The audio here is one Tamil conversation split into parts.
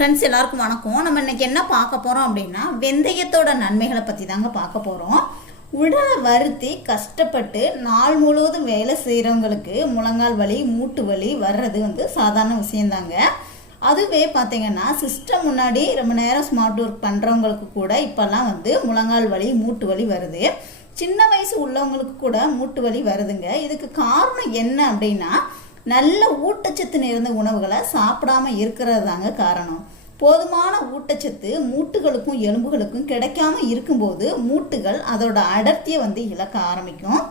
ஃப்ரெண்ட்ஸ் எல்லாருக்கும் வணக்கம். நம்ம இன்னைக்கு என்ன பார்க்க போகிறோம் அப்படின்னா வெந்தயத்தோட நன்மைகளை பற்றி தாங்க பார்க்க போகிறோம் உடலை வருத்தி கஷ்டப்பட்டு நாள் முழுவதும் வேலை செய்கிறவங்களுக்கு முழங்கால் வலி மூட்டு வலி வர்றது வந்து சாதாரண விஷயந்தாங்க. அதுவே பார்த்தீங்கன்னா சிஸ்டம் முன்னாடி ரொம்ப நேரம் ஸ்மார்ட் ஒர்க் பண்ணுறவங்களுக்கு கூட இப்போல்லாம் வந்து முழங்கால் வலி மூட்டு வலி வருது. சின்ன வயசு உள்ளவங்களுக்கு கூட மூட்டு வலி வருதுங்க. இதுக்கு காரணம் என்ன அப்படின்னா நல்ல ஊட்டச்சத்து நிறைந்த உணவுகளை சாப்பிடாம இருக்கிறது தாங்க காரணம். போதுமான ஊட்டச்சத்து மூட்டுகளுக்கும் எலும்புகளுக்கும் கிடைக்காம இருக்கும்போது மூட்டுகள் அதோட அடர்த்தியை வந்து இழக்க ஆரம்பிக்கும்.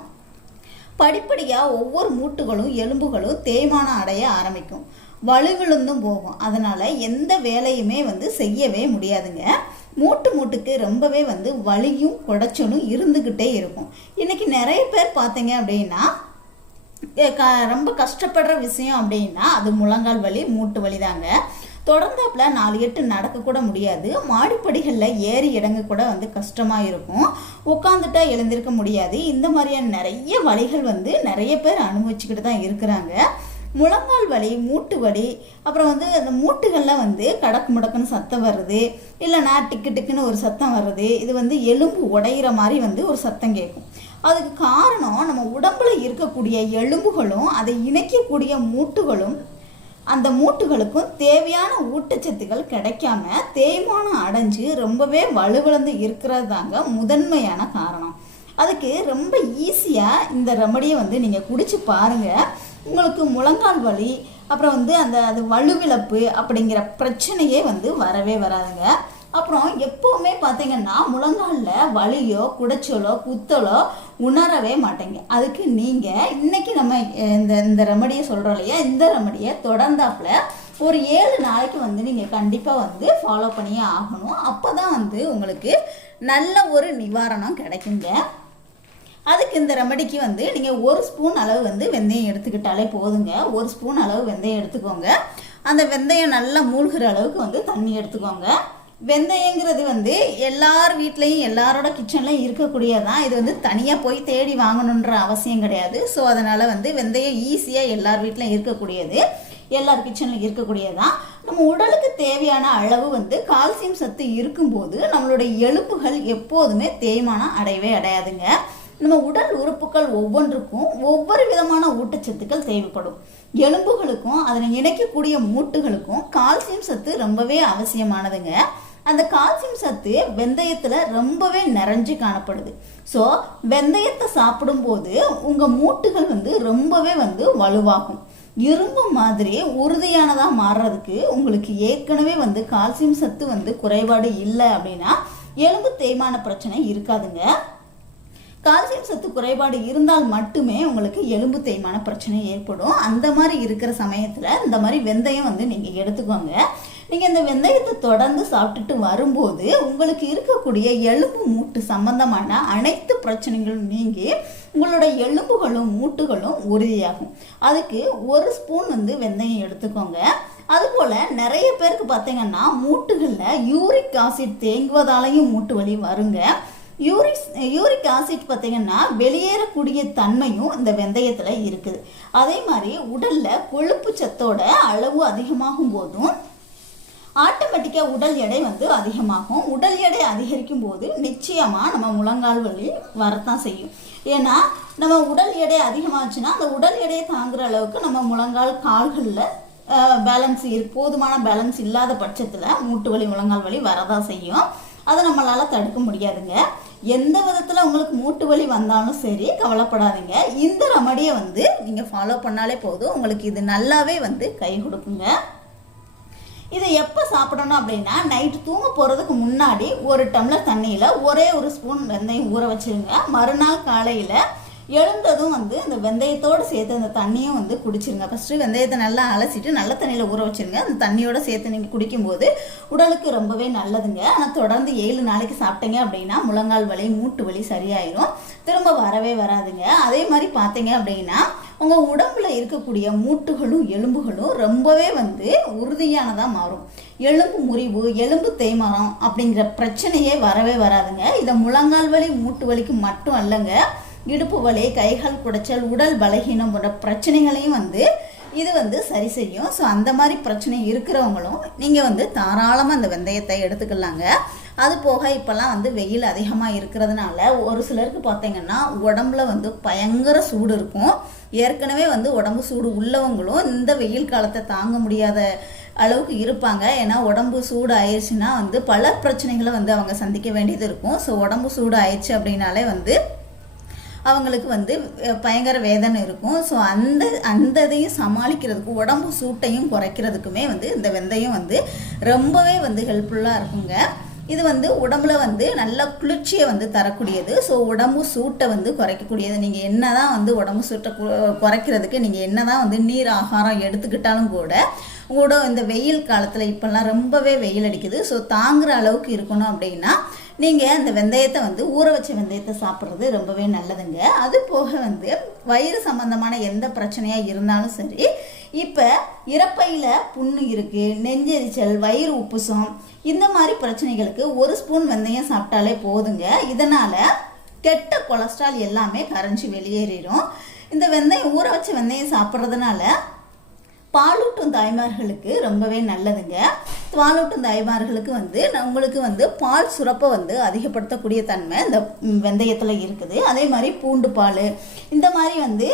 படிப்படியாக ஒவ்வொரு மூட்டுகளும் எலும்புகளும் தேய்மானம் அடைய ஆரம்பிக்கும். வலுவிழுந்தும் போகும். அதனால் எந்த வேலையுமே வந்து செய்யவே முடியாதுங்க. மூட்டு மூட்டுக்கு ரொம்பவே வந்து வலியும் குடைச்சலும் இருந்துக்கிட்டே இருக்கும். இன்றைக்கி நிறைய பேர் பார்த்தீங்க அப்படின்னா ரொம்ப கஷ்டப்படுற விஷயம் அப்படின்னா அது முழங்கால் வலி மூட்டு வலி தாங்க தொடர்ந்தாப்புல நாலு எட்டு நடக்க கூட முடியாது. மாடிப்படிகளில் ஏறி இறங்க கூட வந்து கஷ்டமாக இருக்கும். உட்காந்துட்டா எழுந்திருக்க முடியாது. இந்த மாதிரியான நிறைய வழிகள் வந்து நிறைய பேர் அனுபவிச்சுக்கிட்டு தான் இருக்கிறாங்க. முழங்கால் வலி மூட்டு வலி அப்புறம் வந்து அந்த மூட்டுகளில் வந்து கடக்கு முடக்குன்னு சத்தம் வருது. இல்லைனா டிக்கு டிக்குன்னு ஒரு சத்தம் வர்றது இது வந்து எலும்பு உடையிற மாதிரி வந்து ஒரு சத்தம் கேட்கும் அதுக்கு காரணம் நம்ம உடம்புல இருக்கக்கூடிய எலும்புகளும் அதை இணைக்கக்கூடிய மூட்டுகளும் அந்த மூட்டுகளுக்கும் தேவையான ஊட்டச்சத்துக்கள் கிடைக்காம தேய்மானம் அடைஞ்சு ரொம்பவே வலுவிழந்து இருக்கிறது தாங்க முதன்மையான காரணம். அதுக்கு ரொம்ப ஈஸியாக இந்த ரெமடியை வந்து நீங்கள் குடிச்சு பாருங்கள் உங்களுக்கு முழங்கால் வலி அப்புறம் வந்து அந்த அது வலுவிழப்பு அப்படிங்கிற பிரச்சனையே வந்து வரவே வராதுங்க. அப்புறம் எப்போவுமே பார்த்தீங்கன்னா முழங்காலில் வலியோ குடைச்சலோ குத்தலோ உணரவே மாட்டேங்க. அதுக்கு நீங்கள் இன்றைக்கி நம்ம இந்த இந்த ரெமடியை சொல்கிறோம் இல்லையா? இந்த ரெமடியை தொடர்ந்தாப்புல ஒரு ஏழு நாளைக்கு வந்து நீங்கள் கண்டிப்பாக வந்து ஃபாலோ பண்ணியே ஆகணும். அப்போ தான் வந்து உங்களுக்கு நல்ல ஒரு நிவாரணம் கிடைக்குங்க. அதுக்கு இந்த ரெமடிக்கு வந்து நீங்கள் ஒரு ஸ்பூன் அளவு வந்து வெந்தயம் எடுத்துக்கிட்டாலே போதுங்க. ஒரு ஸ்பூன் அளவு வெந்தயம் எடுத்துக்கோங்க. அந்த வெந்தயம் நல்லா மூழ்கிற அளவுக்கு வந்து தண்ணி எடுத்துக்கோங்க. வெந்தயங்கிறது வந்து எல்லார் வீட்லேயும் எல்லாரோட கிச்சன்லையும் இருக்கக்கூடியதான் இது வந்து தனியாக போய் தேடி வாங்கணுன்ற அவசியம் கிடையாது. ஸோ அதனால் வந்து வெந்தயம் ஈஸியாக எல்லார் வீட்லையும் இருக்கக்கூடியது. எல்லார் கிச்சனில் இருக்கக்கூடியதான் நம்ம உடலுக்கு தேவையான அளவு வந்து கால்சியம் சத்து இருக்கும்போது நம்மளுடைய எலும்புகள் எப்போதுமே தேய்மானம் அடையவே அடையாதுங்க. நம்ம உடல் உறுப்புகள் ஒவ்வொன்றுக்கும் ஒவ்வொரு விதமான ஊட்டச்சத்துக்கள் தேவைப்படும். எலும்புகளுக்கும் அதனை இணைக்கக்கூடிய மூட்டுகளுக்கும் கால்சியம் சத்து ரொம்பவே அவசியமானதுங்க. அந்த கால்சியம் சத்து வெந்தயத்தில் ரொம்பவே நிறைஞ்சு காணப்படுது. ஸோ வெந்தயத்தை சாப்பிடும்போது உங்கள் மூட்டுகள் வந்து ரொம்பவே வந்து வலுவாகும். இரும்பு மாதிரி உறுதியானதாக மாறுறதுக்கு உங்களுக்கு ஏற்கனவே வந்து கால்சியம் சத்து வந்து குறைபாடு இல்லை அப்படின்னா எலும்பு தேய்மான பிரச்சனை இருக்காதுங்க. கால்சியம் சத்து குறைபாடு இருந்தால் மட்டுமே உங்களுக்கு எலும்பு தேய்மான பிரச்சனை ஏற்படும். அந்த மாதிரி இருக்கிற சமயத்தில் இந்த மாதிரி வெந்தயம் வந்து நீங்கள் எடுத்துக்கோங்க. நீங்கள் இந்த வெந்தயத்தை தொடர்ந்து சாப்பிட்டுட்டு வரும்போது உங்களுக்கு இருக்கக்கூடிய எலும்பு மூட்டு சம்பந்தமான அனைத்து பிரச்சனைகளும் நீங்கி உங்களோட எலும்புகளும் மூட்டுகளும் உறுதியாகும். அதுக்கு ஒரு ஸ்பூன் வந்து வெந்தயம் எடுத்துக்கோங்க. அதுபோல் நிறைய பேருக்கு பார்த்தீங்கன்னா மூட்டுகளில் யூரிக் ஆசிட் தேங்குவதாலையும் மூட்டு வலி வருங்க. யூரிக் யூரிக் ஆசிட் பார்த்திங்கன்னா வெளியேறக்கூடிய தன்மையும் இந்த வெந்தயத்தில் இருக்குது. அதே மாதிரி உடலில் கொழுப்பு சத்தோட அளவு அதிகமாகும் போதும் ஆட்டோமேட்டிக்காக உடல் எடை வந்து அதிகமாகும். உடல் எடை அதிகரிக்கும் போது நிச்சயமாக நம்ம முழங்கால் வலி வரத்தான் செய்யும். ஏன்னா நம்ம உடல் எடை அதிகமாச்சுன்னா அந்த உடல் எடையை தாங்குற அளவுக்கு நம்ம முழங்கால் கால்களில் பேலன்ஸ் இரு போதுமான பேலன்ஸ் இல்லாத பட்சத்தில் மூட்டு வலி முழங்கால் வலி வரதான் செய்யும். அதை நம்மளால் தடுக்க முடியாதுங்க. எந்த விதத்தில் உங்களுக்கு மூட்டு வலி வந்தாலும் சரி கவலைப்படாதீங்க. இந்த ரெமடியை வந்து நீங்கள் ஃபாலோ பண்ணாலே போதும். உங்களுக்கு இது நல்லாவே வந்து கை கொடுக்குங்க. இதை எப்போ சாப்பிடணும் அப்படின்னா நைட்டு தூங்க போகிறதுக்கு முன்னாடி ஒரு டம்ளர் தண்ணியில் ஒரே ஒரு ஸ்பூன் வெந்தயம் ஊற வச்சிருங்க. மறுநாள் காலையில் எழுந்ததும் வந்து இந்த வெந்தயத்தோடு சேர்த்து அந்த தண்ணியும் வந்து குடிச்சிருங்க. ஃபஸ்ட்டு வெந்தயத்தை நல்லா அலசிட்டு நல்ல தண்ணியில் ஊற வச்சிருங்க. அந்த தண்ணியோடு சேர்த்து நீங்கள் குடிக்கும்போது உடலுக்கு ரொம்பவே நல்லதுங்க. ஆனால் தொடர்ந்து ஏழு நாளைக்கு சாப்பிட்டீங்க அப்படின்னா முழங்கால் வலி மூட்டு வலி சரியாயிரும். திரும்ப வரவே வராதுங்க. அதே மாதிரி பார்த்தீங்க அப்படின்னா உங்கள் உடம்புல இருக்கக்கூடிய மூட்டுகளும் எலும்புகளும் ரொம்பவே வந்து உறுதியானதாக மாறும். எலும்பு முறிவு எலும்பு தேய்மானம் அப்படிங்கிற பிரச்சனையே வரவே வராதுங்க. இதை முழங்கால் வலி மூட்டு வலிக்கு மட்டும் அல்லங்க இடுப்பு வலி கைகால் குடைச்சல் உடல் பலகீனம் போன்ற பிரச்சனைகளையும் வந்து இது வந்து சரி செய்யும். ஸோ அந்த மாதிரி பிரச்சனை இருக்கிறவங்களும் நீங்கள் வந்து தாராளமாக அந்த வெந்தயத்தை எடுத்துக்கலாங்க. அது போக இப்போல்லாம் வந்து வெயில் அதிகமாக இருக்கிறதுனால ஒரு சிலருக்கு பார்த்தீங்கன்னா உடம்புல வந்து பயங்கர சூடு இருக்கும். ஏற்கனவே வந்து உடம்பு சூடு உள்ளவங்களும் இந்த வெயில் காலத்தை தாங்க முடியாத அளவுக்கு இருப்பாங்க. ஏன்னா உடம்பு சூடு ஆயிடுச்சுன்னா வந்து பல பிரச்சனைகளை வந்து அவங்க சந்திக்க வேண்டியது இருக்கும். ஸோ உடம்பு சூடு ஆயிடுச்சு அப்படின்னாலே வந்து அவங்களுக்கு வந்து பயங்கர வேதனை இருக்கும். ஸோ அந்த அந்த இதையும் சமாளிக்கிறதுக்கு உடம்பு சூட்டையும் குறைக்கிறதுக்குமே வந்து இந்த வெந்தயம் வந்து ரொம்பவே வந்து ஹெல்ப்ஃபுல்லாக இருக்குங்க. இது வந்து உடம்புல வந்து நல்ல குளிர்ச்சியை வந்து தரக்கூடியது. ஸோ உடம்பு சூட்டை வந்து குறைக்கக்கூடியது. நீங்கள் என்ன தான் வந்து உடம்பு சூட்டை குறைக்கிறதுக்கு நீங்கள் என்ன தான் வந்து நீர் ஆகாரம் எடுத்துக்கிட்டாலும் கூட கூட இந்த வெயில் காலத்தில் இப்போல்லாம் ரொம்பவே வெயில் அடிக்குது. ஸோ தாங்குற அளவுக்கு இருக்கணும் அப்படின்னா நீங்கள் அந்த வெந்தயத்தை வந்து ஊற வச்ச வெந்தயத்தை சாப்பிட்றது ரொம்பவே நல்லதுங்க. அது போக வந்து வயிறு சம்மந்தமான எந்த பிரச்சனையாக இருந்தாலும் சரி இப்போ இறப்பையில் புண்ணு இருக்குது நெஞ்செரிச்சல் வயிறு உப்புசம் இந்த மாதிரி பிரச்சனைகளுக்கு ஒரு ஸ்பூன் வெந்தயம் சாப்பிட்டாலே போதுங்க. இதனால் கெட்ட கொலஸ்ட்ரால் எல்லாமே கரைஞ்சி வெளியேறிடும். இந்த வெந்தயம் ஊற வச்ச வெந்தயம் சாப்பிட்றதுனால பாலூட்டும் தாய்மார்களுக்கு ரொம்பவே நல்லதுங்க. பாலூட்டும் தாய்மார்களுக்கு வந்து உங்களுக்கு வந்து பால் சுரப்பை வந்து அதிகப்படுத்தக்கூடிய தன்மை இந்த வெந்தயத்தில் இருக்குது. அதே மாதிரி பூண்டு பால் இந்த மாதிரி வந்து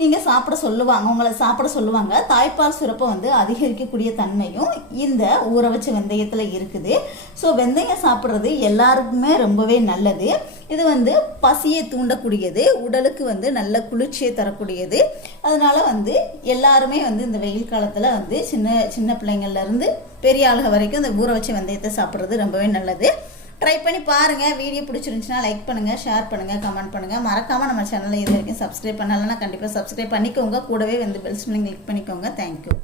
நீங்கள் சாப்பிட சொல்லுவாங்க உங்களை சாப்பிட சொல்லுவாங்க. தாய்ப்பால் சுரப்பை வந்து அதிகரிக்கக்கூடிய தன்மையும் இந்த ஊற வச்ச வெந்தயத்தில் இருக்குது. ஸோ வெந்தயம் சாப்பிட்றது எல்லாருக்குமே ரொம்பவே நல்லது. இது வந்து பசியை தூண்டக்கூடியது உடலுக்கு வந்து நல்ல குளிர்ச்சியை தரக்கூடியது. அதனால் வந்து எல்லாருமே வந்து இந்த வெயில் காலத்தில் வந்து சின்ன சின்ன பிள்ளைங்கள்லேருந்து பெரிய ஆளுக வரைக்கும் இந்த ஊற வச்ச வெந்தயத்தை சாப்பிட்றது ரொம்பவே நல்லது. ட்ரை பண்ணி பாருங்கள் வீடியோ பிடிச்சிருந்துச்சுன்னா லைக் பண்ணுங்கள் ஷேர் பண்ணுங்கள் கமெண்ட் பண்ணுங்கள் மறக்காமல் நம்ம சேனலில் இது வரைக்கும் சப்ஸ்கிரைப் பண்ணலைன்னா கண்டிப்பாக சப்ஸ்கிரைப் பண்ணிக்கோங்க. கூடவே வந்து பெல்ஸ் சிம்லிங் கிளிக் பண்ணிக்கோங்க. Thank you